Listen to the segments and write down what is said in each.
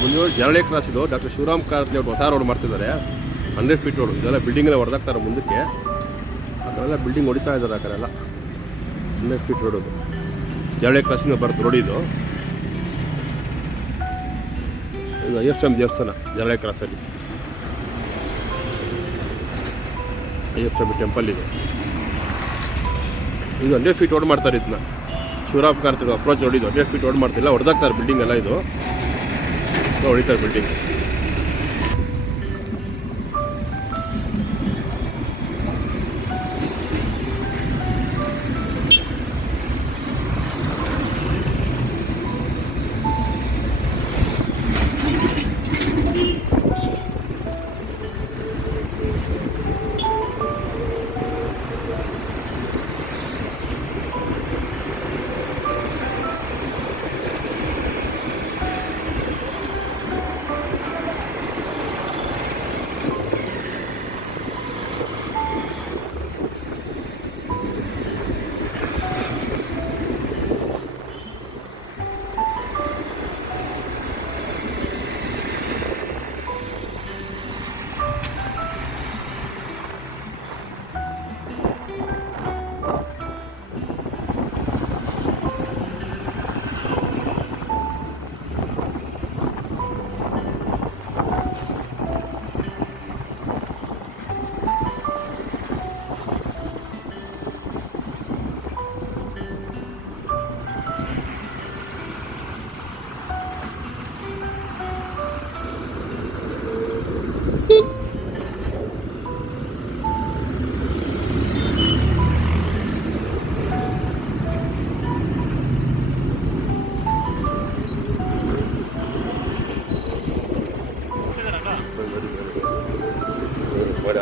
ಮುಂದೆ ಜರಳಿ ಕ್ರಾಸ್ ಇದು ಡಾಕ್ಟರ್ ಶಿವರಾಮ್ ಕಾರತ್ಲಿ ಹೊಸ ರೋಡ್ ಮಾಡ್ತಿದ್ದಾರೆ. 100 ಫೀಟ್ ರೋಡ್. ಇದೆಲ್ಲ ಬಿಲ್ಡಿಂಗ್ ಎಲ್ಲ ಹೊಡೆದಾಕ್ತಾರೆ ಮುಂದಕ್ಕೆ. ಆ ಕಡೆ ಎಲ್ಲ ಬಿಲ್ಡಿಂಗ್ ಹೊಡಿತಾ ಇದ್ದಾರೆ. ಆ ಕಡೆ ಎಲ್ಲ 100 ಫೀಟ್ ರೋಡ್. ಅದು ಜರಳಿ ಕ್ರಾಸಿಂದ ಬರುತ್ತೆ ರೋಡ್ ಇದು. ಅಯ್ಯಪ್ಪ ಸ್ವಾಮಿ ದೇವಸ್ಥಾನ ಜರಳಿ ಕ್ರಾಸಲ್ಲಿ. ಅಯ್ಯಪ್ಪ ಸ್ವಾಮಿ ಟೆಂಪಲ್ ಇದೆ. ಇದು 100 ಫೀಟ್ ರೋಡ್ ಮಾಡ್ತಾರೆ. ಇದನ್ನ ಶಿವರಾಮ್ ಕಾರತ್ಲಿ ಅಪ್ರೋಚ್ ರೋಡ್ ಇದು 100 ಫೀಟ್ ರೋಡ್ ಮಾಡ್ತಿಲ್ಲ, ಹೊಡೆದಾಕ್ತಾರೆ ಬಿಲ್ಡಿಂಗ್ ಎಲ್ಲ. ಇದು ಹೊಡಿತಾರೆ ಬಿಲ್ಡಿಂಗ್.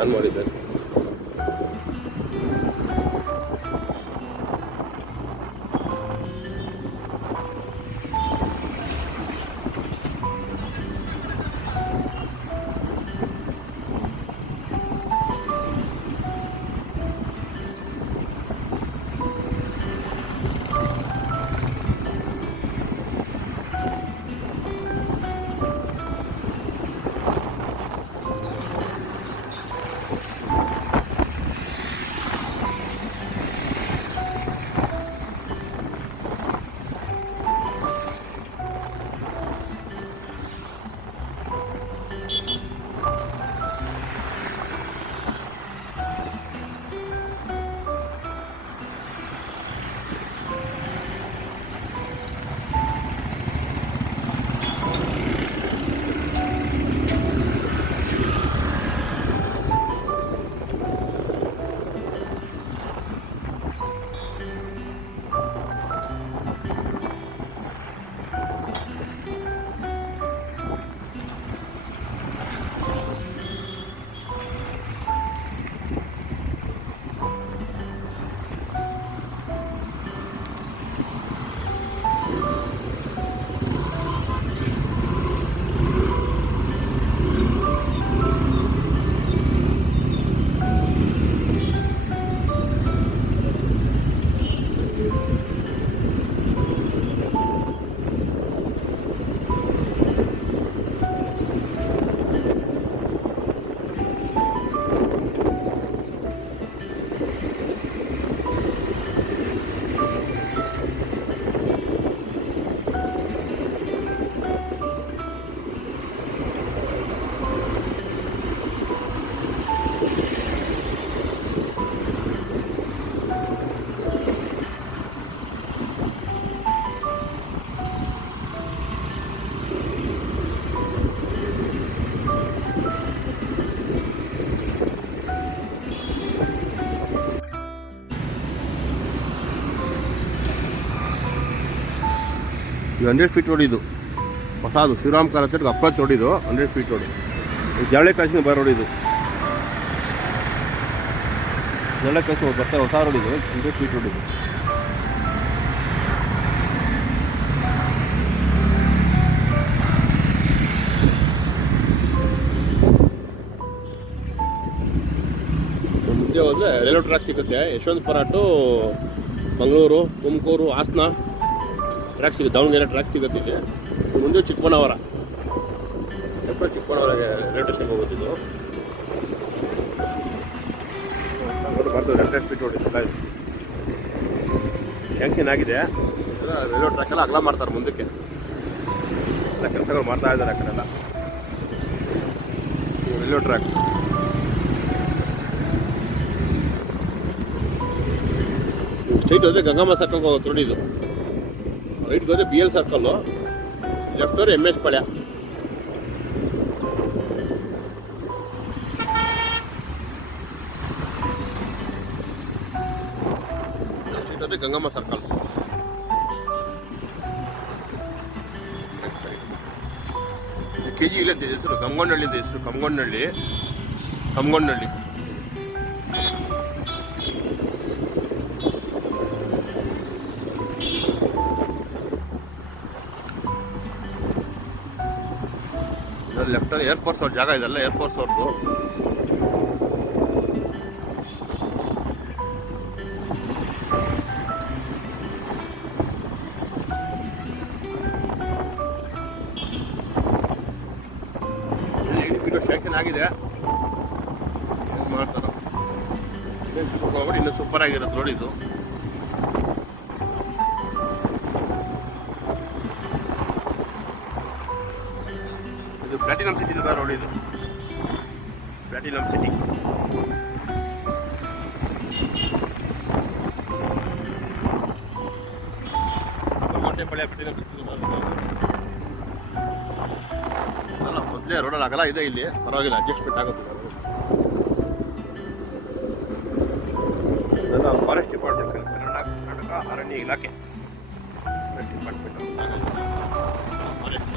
ಆನ್ ಮಾಡಿದ್ದಾರೆ. ಇದು 100 ಫೀಟ್ ರೋಡ್. ಇದು ಹೊಸದು ಶಿವರಾಮ್ ಕಾರತ್ಲಿ ಅಪ್ರೋಚ್ ರೋಡ್. ಇದು 100 ಫೀಟ್ ರೋಡ್. ಜರಳಿ ಕ್ರಾಸಿಂದ ಬರೋ ರೋಡ್ ಇದು. ಜರಳಿ ಕ್ರಾಸಿಂದ ಬರ್ತಾರೆ ಹೊಸ ರೋಡ್ ಇದು. 100 ಫೀಟ್ ರೋಡ್ ಇದು. ಮುಂದೆ ಹೋದರೆ ರೈಲ್ವೆ ಟ್ರ್ಯಾಕ್ ಸಿಗುತ್ತೆ. ಯಶವಂತಪುರ ಟು ಮಂಗಳೂರು, ತುಮಕೂರು, ಹಾಸನ ಟ್ರ್ಯಾಕ್ ಸಿಗುತ್ತೆ. ದಾವಣಗೆರೆ ಟ್ರ್ಯಾಕ್ ಸಿಗುತ್ತೆ. ಇಲ್ಲಿ ಮುಂದೆ ಚಿಕ್ಕಬಳ್ಳಾಪುರ. ಎಪ್ಪತ್ತು ಚಿಕ್ಕಬಳ್ಳಾಪುರಕ್ಕೆ ರೈಲ್ವೆ ಸ್ಟೇಷನ್ಗೆ ಹೋಗೋದಿದ್ದು ರೋಡ್ ಬರ್ತದೆ. ರೈಲ್ವೆ ಸ್ಪೀಡ್ ರೋಡ್ ಇದೆಲ್ಲ ಸ್ಯಾಂಕ್ಷನ್ ಆಗಿದೆ. ರೈಲ್ವೆ ಟ್ರ್ಯಾಕ್ ಎಲ್ಲ ಅಗಲ ಮಾಡ್ತಾರೆ ಮುಂದಕ್ಕೆ. ಎಲ್ಲ ಕೆಲಸಗಳು ಮಾಡ್ತಾ ಇದ್ದಾರೆ ಆ ಕಡೆ ಎಲ್ಲ. ರೈಲ್ವೆ ಟ್ರ್ಯಾಕ್ ಸ್ಟ್ರೈಟ್ ಹೋದರೆ ಗಂಗಮ್ಮ ಸರ್ಕಲ್ಗೆ ಹೋಗೋದು ರೋಡ್ ಇದು. ರೈಟ್ಗೆ ಹೋದರೆ BL ಸರ್ಕಲ್ಲು, ಲೆಫ್ಟ್ ಹೋದ್ರೆ MS ಪಾಳ್ಯ. ಸ್ಟ್ರೈಟ್ ಹೋದರೆ ಗಂಗಮ್ಮ ಸರ್ಕಲ್. KG ಇಲ್ಲದ ಹೆಸರು ಕಮ್ಗೊಂಡಳ್ಳಿ ಅಂತ ಹೆಸರು. ಕಮ್ಗೊಂಡಳ್ಳಿ ಲೆಫ್ಟ್ ಏರ್ಫೋರ್ಸ್ ಅವ್ರ ಜಾಗ ಇದೆಲ್ಲ. ಏರ್ಫೋರ್ಸ್ ಅವ್ರದ್ದು. ಸ್ಟ್ಯಾಂಕ್ಷನ್ ಆಗಿದೆ. ಮಾಡ್ತಾರೆ ಇನ್ನೂ ಸೂಪರ್ ಆಗಿರೋದು ರೋಡ್ ಇದು. ಇದು ಪ್ಲಾಟಿನಮ್ ಸಿಟಿ ರೋಡ್ ಇದು. ಪ್ಲಾಟಿನಮ್ ಸಿಟಿ ಪ್ಲಾಟಿನಮ್ ಸಿಟಿ ಅಲ್ಲ. ಮೊದಲೇ ರೋಡಲ್ಲಿ ಅಗಲ ಇದೆ. ಇಲ್ಲಿ ಪರವಾಗಿಲ್ಲ, ಅಡ್ಜಸ್ಟ್ಮೆಂಟ್ ಆಗುತ್ತೆ. ಇದೆಲ್ಲ ಫಾರೆಸ್ಟ್ ಡಿಪಾರ್ಟ್ಮೆಂಟ್, ಕರ್ನಾಟಕ ಅರಣ್ಯ ಇಲಾಖೆ ಫಾರೆಸ್ಟ್ ಡಿಪಾರ್ಟ್ಮೆಂಟ್. ಫಾರೆಸ್ಟ್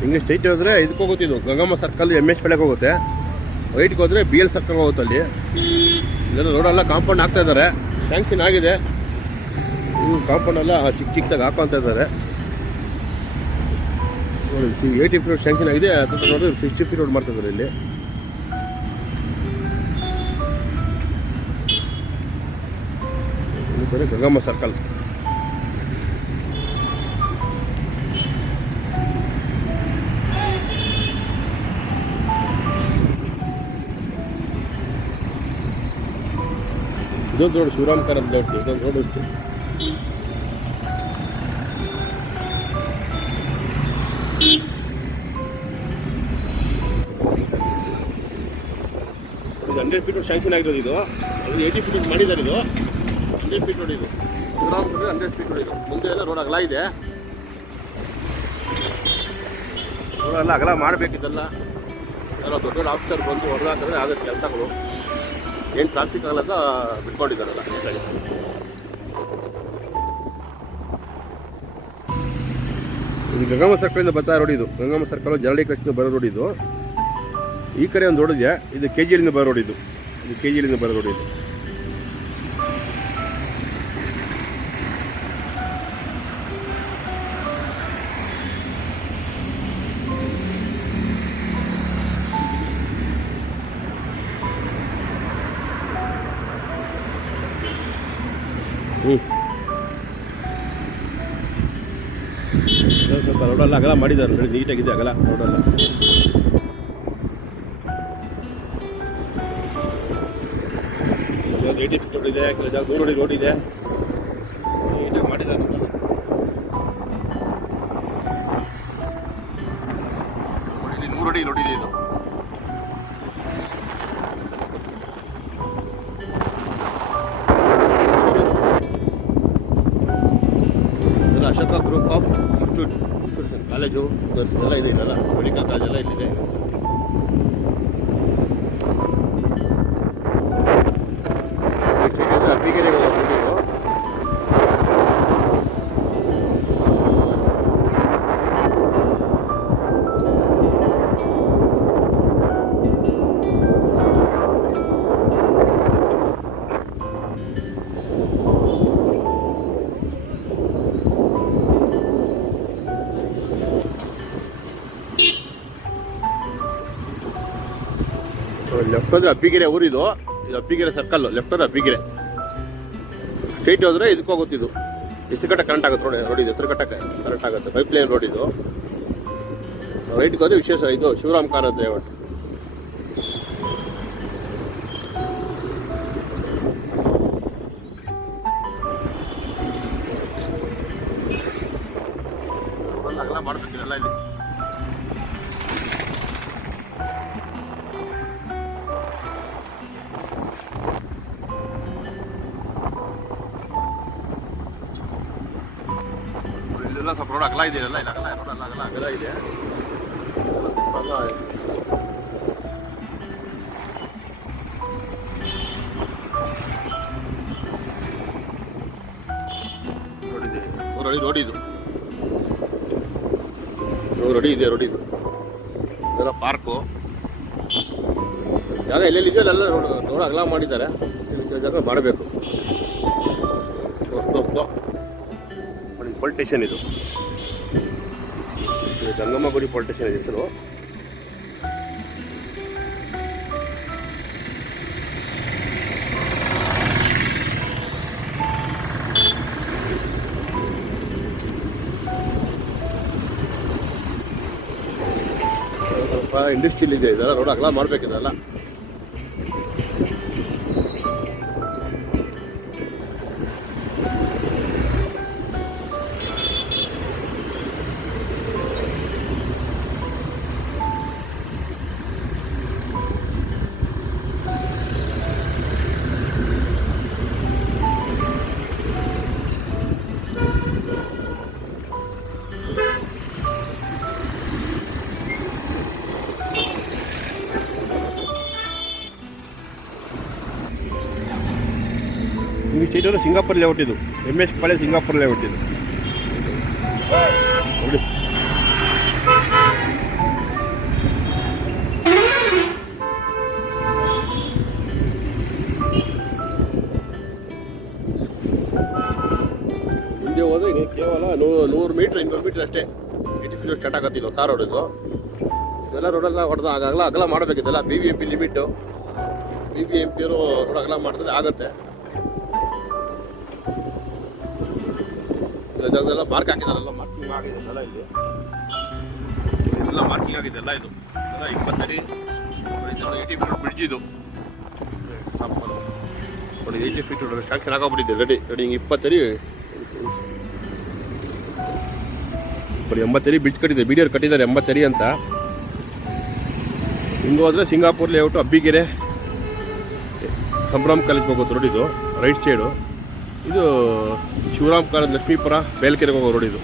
ಹಿಂಗೆ ಸ್ಟ್ರೈಟ್ ಹೋದರೆ ಇದಕ್ಕೆ ಹೋಗುತ್ತಿದ್ದು ಗಂಗಮ್ಮ ಸರ್ಕಲ್ MS ಪಾಳ್ಯಕ್ಕೆ ಹೋಗುತ್ತೆ. ರೈಟ್ಗೆ ಹೋದರೆ BL ಸರ್ಕಲ್ ಹೋಗುತ್ತೆ. ಅಲ್ಲಿ ಇದೆಲ್ಲ ರೋಡೆಲ್ಲ ಕಾಂಪೌಂಡ್ ಹಾಕ್ತಾ ಇದ್ದಾರೆ. ಸ್ಯಾಂಕ್ಷನ್ ಆಗಿದೆ. ಇವು ಕಾಂಪೌಂಡೆಲ್ಲ ಚಿಕ್ಕದಾಗಿ ಹಾಕೋಂತ ಇದ್ದಾರೆ. ನೋಡಿ 80 ಫೀಟ್ ಸ್ಯಾಂಕ್ಷನ್ ಆಗಿದೆ. ಅದನ್ನು ನೋಡಿ 60 ಫೀಟ್ ರೋಡ್ ಮಾಡ್ತಿದ್ದಾರೆ ಇಲ್ಲಿ. ಇದು ಗಂಗಮ್ಮ ಸರ್ಕಲ್. ಇದೊಂದು ರೋಡ್ ಶಿವರಾಮ್ ಕಾರಂತ ಲೇಔಟ್. ಇದೊಂದು ರೋಡ್ ಇತ್ತು. ಇದು 100 ಫೀಟ್ ಸ್ಯಾಂಕ್ಷನ್ ಆಗಿರೋದು. ಇದು 80 ಫೀಟ್ ಮಾಡಿದ್ದಾರೆ. ಇದು 100 ಫೀಟ್ ರೋಡ್. ಇದು ಶಿವರಾಮ್ 100 ಫೀಟ್ ರೋಡ್. ಇದು ಮುಂದೆ ಎಲ್ಲ ರೋಡ್ ಅಗಲ ಇದೆ. ರೋಡೆಲ್ಲ ಅಗಲ ಮಾಡಬೇಕಿದ್ದೆಲ್ಲ. ಎಲ್ಲ ದೊಡ್ಡ ದೊಡ್ಡ ಆಫೀಸರ್ ಬಂದು ಹೊರಗಾಕಿದ್ರೆ ಆಗುತ್ತೆ ಕೆಲಸಗಳು. ಏನು ಟ್ರಾಫಿಕ್ ಆಗಲ್ಲ ಅಂತ ಬಿಟ್ಕೊಂಡಿದ್ದಾರಲ್ಲ. ಇದು ಗಂಗಮ್ಮ ಸರ್ಕಲಿಂದ ಬರ್ತಾ ರೋಡ್. ಇದು ಗಂಗಮ್ಮ ಸರ್ಕಲ್ ಜರಡಿ ಕೃಷ್ಣ ಬರೋ ರೋಡ್. ಇದು ಈ ಕಡೆ ಒಂದು ರೋಡ್ ಇದೆ. ಇದು KGಲಿಂದ ಬರೋ ರೋಡ್. ಇದು KGಲಿಂದ ಬರೋ ರೋಡ್. ಇದು ಸ್ವಲ್ಪ ರೋಡೆಲ್ಲ ಅಗಲ ಮಾಡಿದ್ದಾರೆ. ನೀಟಾಗಿದೆ ಅಗಲ ರೋಡೆಲ್ಲ. ಕೆಲವು 80 ಫೀಟ್ ರೋಡ್ ಇದೆ, ಕೆಲವು ಜಾಗ 100 ಅಡಿ ರೋಡ್ ಇದೆ. ನೀಟಾಗಿ ಮಾಡಿದ್ದಾರೆ. ಇಲ್ಲಿ 100 ಅಡಿ ರೋಡ್ ಇದೆ ಇದು. ಇದೆಲ್ಲ Ashoka group of institution college ಎಲ್ಲ ಇದೆ. ಇದೆಲ್ಲ ಮೆಡಿಕಲ್ ಕಾಲೇಜ್ ಎಲ್ಲ ಇಲ್ಲಿದೆ. ಅಬ್ಬಿಗೆರೆಗೆ ಹೋಗ್ಬಿಟ್ಟು ಲೆಫ್ಟ್ ಹೋದ್ರೆ ಅಬ್ಬಿಗೆರೆ ಊರಿದು. ಇದು ಅಬ್ಬಿಗೆರೆ ಸರ್ಕಲ್. ಲೆಫ್ಟ್ ಹೋದ್ರೆ ಅಬ್ಬಿಗೆರೆ, ಸ್ಟ್ರೈಟ್ ಹೋದ್ರೆ ಇದಕ್ಕೆ ಹೋಗುತ್ತಿದ್ದು ಹೆಸರುಘಟ್ಟ ಕರೆಂಟ್ ಆಗುತ್ತೆ. ರೋಡ್ ಇದು ಹೆಸರುಘಟ್ಟ ಕರೆಂಟ್ ಆಗುತ್ತೆ. ಪೈಪ್ ಲೈನ್ ರೋಡ್ ಇದು. ರೈಟ್ಗೆ ಹೋದ್ರೆ ವಿಶೇಷ ಇದು ಶಿವರಾಮ್ ಕಾರಂತ್ ಲೇಔಟ್. ಅಗಲ ಮಾಡ್ಬೇಕಿರಲ್ಲ ಇಲ್ಲಿ. ಇಲ್ಲೆಲ್ಲ ಸ್ವಲ್ಪ ರೋಡ್ ಅಗಲ ಇದೆ. ಇಲ್ಲ ಅಗಲ ರೋಡ್ ಅಗಲ ಇದೆ. ರೋಡ್ ಇದು ರೋಡ್ ಇದು ಇದೆಲ್ಲ ಪಾರ್ಕು ಜಾಗ ಎಲ್ಲೆಲ್ಲಿದೆಯೋ ಅಲ್ಲೆಲ್ಲ ರೋಡ್ ಅಗಲ ಮಾಡಿದ್ದಾರೆ. ಜಾಗ ಮಾಡಬೇಕು. ಪೊಲೀಸ್ ಸ್ಟೇಷನ್ ಇದು ಗಂಗಮ್ಮಗುಡಿ ಪೊಲೀಸ್ ಸ್ಟೇಷನ್ ಇದೆ ಹೆಸರು. ಸ್ವಲ್ಪ ಇಂಡಸ್ಟ್ರಿಯಲ್ ಇದೆ. ಇದೆಲ್ಲ ರೋಡ್ ಅಗಲ ಮಾಡಬೇಕಿದೆಲ್ಲ. ಈ ಸೈಡ್ ಸಿಂಗಾಪುರ್ ಲೇಔಟ್ ಇದು. MS ಪಾಳ್ಯ ಸಿಂಗಾಪುರ್ ಲೇಔಟ್ ಇದು. ನೋಡಿ ಹಿಂದೆ ಹೋದ್ರೆ ಇದು ಕೇವಲ 100 ಮೀಟ್ರ್ 200 ಮೀಟ್ರ್ ಅಷ್ಟೇ. 80 ಫೀಟ್ ಸ್ಟಾರ್ಟ್ ಆಗತ್ತಿಲ್ಲ ಸಾರ್ ರೋಡ್ ಇದು. ಇದೆಲ್ಲ ರೋಡೆಲ್ಲ ಹೊಡೆದು ಅಗಲ ಮಾಡಬೇಕಿದ್ದೆಲ್ಲ. BBMP limit. BBMP ಅವರು ರೋಡ್ ಅಗಲ ಮಾಡಿದ್ರೆ ಆಗುತ್ತೆ. ಜಾಗದೆಲ್ಲ ಮಾರ್ಕ್ ಹಾಕಿದಾರಲ್ಲ, ಮಾರ್ಕಿಂಗ್ ಆಗಿದೆಲ್ಲ ಇಲ್ಲಿ ಎಲ್ಲ ಮಾರ್ಕಿಂಗ್ ಆಗಿದೆ. ಎಲ್ಲ ಇದು 20 ಅಡಿ 80 ಫೀಟ್ ಬ್ರಿಡ್ಜ್ ಇದು. ನೋಡಿ 80 ಫೀಟ್ ಶಾಂಕ್ಷನ್ ಆಗೋಗ್ಬಿಟ್ಟಿದೆ. ರೆಡಿ 20 ಅಡಿ 80 ಅಡಿ ಬ್ರಿಡ್ಜ್ ಕಟ್ಟಿದೆ. BDR ಕಟ್ಟಿದ್ದಾರೆ 80 ಅಡಿ ಅಂತ. ಹಿಂಗೆ ಹೋದ್ರೆ ಸಿಂಗಾಪುರ್ ಲೇಔಟು ಅಬ್ಬಿಗೆರೆ ಸಂಭ್ರಮ್ ಕಾಲೇಜ್ಗೆ ಹೋಗೋದು ರೋಡ್ ಇದು. ರೈಟ್ ಸೈಡು ಇದು ಶಿವರಾಮ್ ಕಾರಂತ್ ಲಕ್ಷ್ಮೀಪುರ ಬೇಲ್ಕೆರೆಗೆ ಹೋಗೋ ರೋಡ್ ಇದು.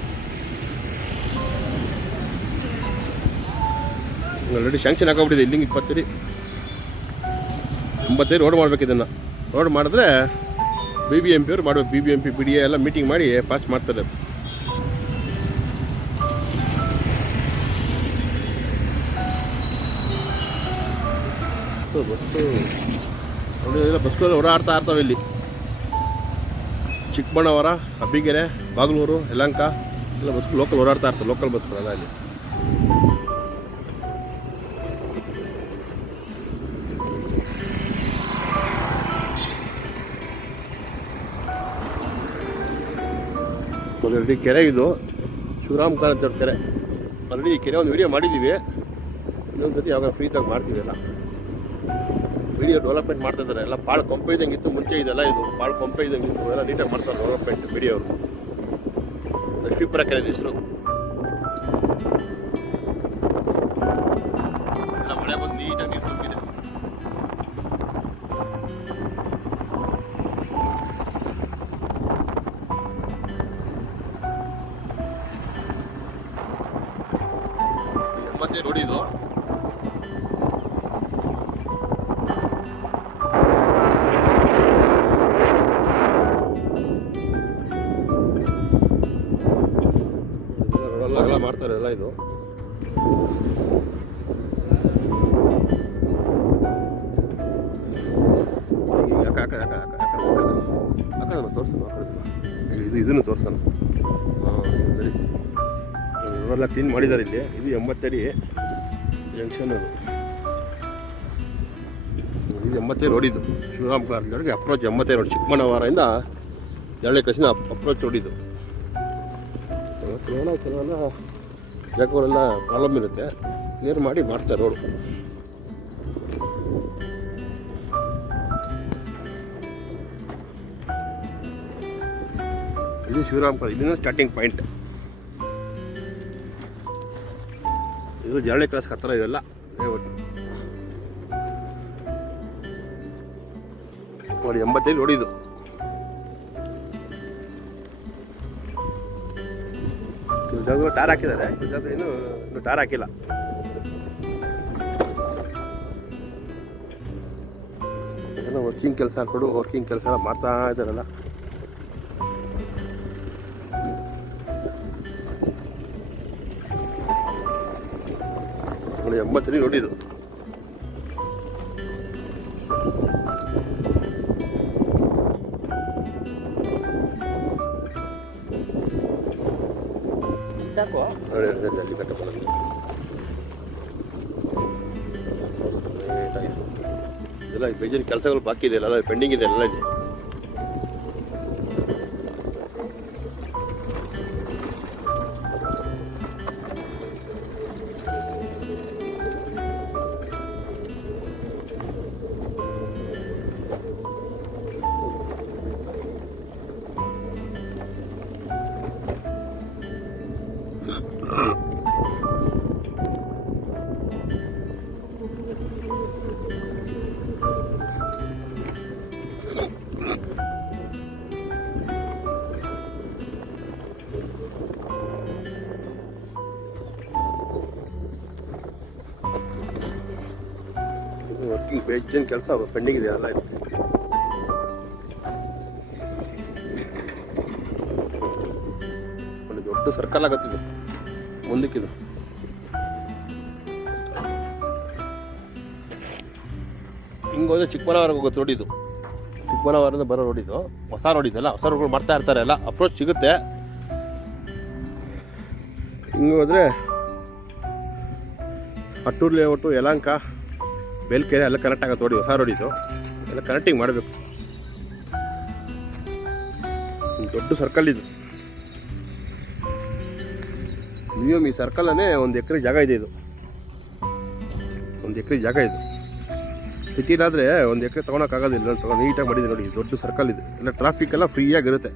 Already sanction ಆಗೋಗ್ಬಿಟ್ಟಿದೆ. ಇಲ್ಲಿಂಗೆ 20 ಅಡಿ 80 ಅಡಿ ರೋಡ್ ಮಾಡ್ಬೇಕು. ಇದನ್ನು ರೋಡ್ ಮಾಡಿದ್ರೆ BBMP ಅವ್ರು ಮಾಡಬೇಕು. BBMP BDA ಎಲ್ಲ ಮೀಟಿಂಗ್ ಮಾಡಿ ಪಾಸ್ ಮಾಡ್ತಾರೆ. ಬಸ್ಸು ನೋಡಿ ಬಸ್ಗಳು ಓಡಾಡ್ತಾ ಇರ್ತವೆ ಇಲ್ಲಿ. ಚಿಕ್ಕಬಳ್ಳಾಪುರ, ಅಬ್ಬಿಗೆರೆ, ಬಾಗಲೂರು, ಯಲಹಂಕ ಎಲ್ಲ ಬಸ್ಗಳು ಲೋಕಲ್ ಓಡಾಡ್ತಾ ಇರ್ತವೆ. ಲೋಕಲ್ ಬಸ್ಗಳೆಲ್ಲ ಇಲ್ಲಿ. ಆಲ್ರೆಡಿ ಕೆರೆ ಇದು ಶಿವರಾಮ್ ಕಾರಂತ್ ಅವ್ರ ಕೆರೆ. ಆಲ್ರೆಡಿ ಈ ಕೆರೆ ಒಂದು ವಿಡಿಯೋ ಮಾಡಿದ್ದೀವಿ. ಇನ್ನೊಂದು ಸತಿ ಯಾವಾಗ ಫ್ರೀ ತಾಗ ಮಾಡ್ತೀವಿ. ಎಲ್ಲ ವಿಡಿಯೋ ಡೆವಲಪ್ಮೆಂಟ್ ಮಾಡ್ತಾ ಇದ್ದಾರೆ. ಎಲ್ಲ ಭಾಳ ಕೊಂಪೆ ಇದ್ದಂಗೆ ಇತ್ತು ಮುಂಚೆ. ಇದೆಲ್ಲ ಇದು ಭಾಳ ಕೊಂಪೆ ಇದ್ದಂಗೆ ಇತ್ತು. ಎಲ್ಲ ನೀಟಾಗಿ ಮಾಡ್ತಾರೆ ಡೆವಲಪ್ಮೆಂಟ್ ವಿಡಿಯೋ ಅವರು. ಲಕ್ಷ್ಮೀಪುರ ಕೆರೆ ಹೆಸರು. ಮಳೆ ಬಂದು ನೀಟಾಗಿ ನೀರು ತುಂಬಿದೆ. ಮತ್ತೆ ನೋಡಿ ಇದು ಎಲ್ಲ ಮಾಡ್ತಾರೆ ಎಲ್ಲ ಇದು. ಇದನ್ನು ತೋರಿಸೋಣ. ಸರಿ, ಇವರೆಲ್ಲ ಕ್ಲೀನ್ ಮಾಡಿದ್ದಾರೆ ಇಲ್ಲಿ. ಇದು 80 ಅಡಿ ಜಂಕ್ಷನ್. ಅದು ಇದು 80 ರೋಡ್. ಇದು ಶಿವರಾಮ್ ಕಾರ್ಗೆ ಅಪ್ರೋಚ್ 80 ರೋಡ್. ಚಿಕ್ಕಮಣ್ಣವಾರದಿಂದ ಎರಡನೇ ಕ್ಲಾಸಿನ ಅಪ್ರೋಚ್ ರೋಡ್ ಇದು. ಕೆಲವೆಲ್ಲ ಜಾಗಗಳೆಲ್ಲ ಪ್ರಾಬ್ಲಮ್ ಇರುತ್ತೆ, ಕ್ಲಿಯರ್ ಮಾಡಿ ಮಾಡ್ತಾರೆ ರೋಡು. ಇದು ಶಿವರಾಮ್ ಕಾರ್. ಇಲ್ಲಿಂದ ಸ್ಟಾರ್ಟಿಂಗ್ ಪಾಯಿಂಟ್. ಇದು ಜರಳೆ ಕ್ರಾಸ್ ಹತ್ತಿರ ಇದೆಲ್ಲ ನೋಡಿ. 85 ನೋಡಿದ್ದು. ಜಾಗ ಟಾರ್ ಹಾಕಿದ್ದಾರೆ, ಜಾಗ ಇನ್ನೂ ಟಾರ್ ಹಾಕಿಲ್ಲ. ಏನೋ ವರ್ಕಿಂಗ್ ಕೆಲಸ ಹಾಕ್ಬಿಡು, ವರ್ಕಿಂಗ್ ಕೆಲಸ ಮಾಡ್ತಾ ಇದ್ದಾರಲ್ಲ. ನೋಡಿ 80 ನೋಡಿದ್ದು. ಅಲ್ಲಿ ಕಟ್ಟಬಲ್ಲ ಇದೆಲ್ಲ ಬೇಜಾರು ಕೆಲಸಗಳು ಬಾಕಿ ಇದೆ, ಎಲ್ಲ ಪೆಂಡಿಂಗ್ ಇದೆ, ಎಲ್ಲ ಇದೆ. ವರ್ಕಿಂಗ್ ಬೇಜನ್ ಕೆಲಸ ಪೆಂಡಿಂಗ್ ಇದೆ, ಎಲ್ಲ ಇದೆ. ಒಂದು ದೊಡ್ಡ ಸರ್ಕಲ್ ಆಗತ್ತಿದು ಮುಂದಕ್ಕಿದು. ಹಿಂಗೆ ಹೋದ್ರೆ ಚಿಕ್ಕಮಣ್ಣವರೆಗೆ ಹೋಗುತ್ತೆ ರೋಡ್ ಇದು. ಚಿಕ್ಕಮಣ್ಣವರದಿಂದ ಬರೋ ರೋಡ್ ಇದು. ಹೊಸ ರೋಡ್ ಇದೆಲ್ಲ, ಹೊಸ ರೋಡ್ಗಳು ಮಾಡ್ತಾ ಇರ್ತಾರೆ, ಎಲ್ಲ ಅಪ್ರೋಚ್ ಸಿಗುತ್ತೆ. ಹಿಂಗೆ ಹೋದರೆ ಅಟ್ಟೂರು ಲೇಔಟು, ಯಲಹಂಕ, ಬೇಲ್ಕೆರೆ ಎಲ್ಲ ಕನೆಕ್ಟ್ ಆಗುತ್ತೆ ರೋಡಿ. ಹೊಸ ರೋಡ್ ಇದು, ಎಲ್ಲ ಕನೆಕ್ಟಿಂಗ್ ಮಾಡಬೇಕು. ದೊಡ್ಡ ಸರ್ಕಲ್ ಇದು. ಮಿನಿಮಮ್ ಈ ಸರ್ಕಲನ್ನೇ 1 ಎಕರೆ ಜಾಗ ಇದೆ. ಇದು 1 ಎಕರೆ ಜಾಗ ಇದು. ಸಿಟಿಲಾದರೆ 1 ಎಕರೆ ತೊಗೊಳಕ್ಕಾಗೋದಿಲ್ಲ. ನೀಟಾಗಿ ಮಾಡಿದೆ ನೋಡಿ. ದೊಡ್ಡ ಸರ್ಕಲ್ ಇದು. ಎಲ್ಲ ಟ್ರಾಫಿಕ್ ಎಲ್ಲ ಫ್ರೀಯಾಗಿರುತ್ತೆ.